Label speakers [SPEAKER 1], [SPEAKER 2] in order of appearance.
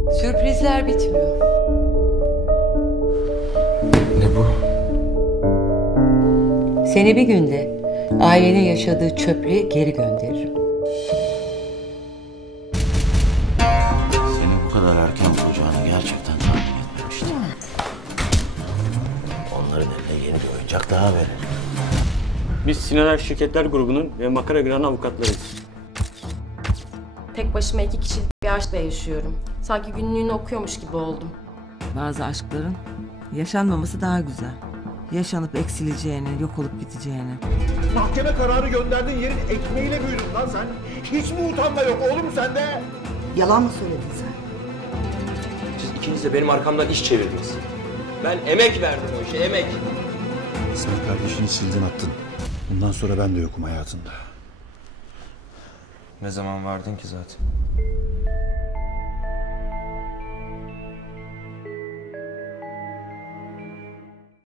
[SPEAKER 1] Sürprizler bitmiyor.
[SPEAKER 2] Ne bu?
[SPEAKER 1] Seni bir günde ailenin yaşadığı çöplüğe geri gönderirim.
[SPEAKER 3] Seni bu kadar erken bulacağını gerçekten tahmin etmemiştim. Onların eline yeni bir oyuncak daha verelim.
[SPEAKER 4] Biz Sinaner Şirketler Grubu'nun ve Makara Gran avukatlarıyız.
[SPEAKER 5] Tek başıma 2 kişilik bir aşkla yaşıyorum. Sanki günlüğünü okuyormuş gibi oldum.
[SPEAKER 6] Bazı aşkların yaşanmaması daha güzel. Yaşanıp eksileceğini, yok olup biteceğini.
[SPEAKER 7] Mahkeme kararı gönderdiğin yerin ekmeğiyle büyüdün lan sen. Hiç mi utanma yok oğlum sende?
[SPEAKER 8] Yalan mı söyledin sen?
[SPEAKER 2] Siz ikiniz de benim arkamdan iş çevirdiniz. Ben emek verdim o işe, emek.
[SPEAKER 7] İsmet kardeşini sildin attın. Bundan sonra ben de yokum hayatında.
[SPEAKER 2] Ne zaman vardın ki zaten?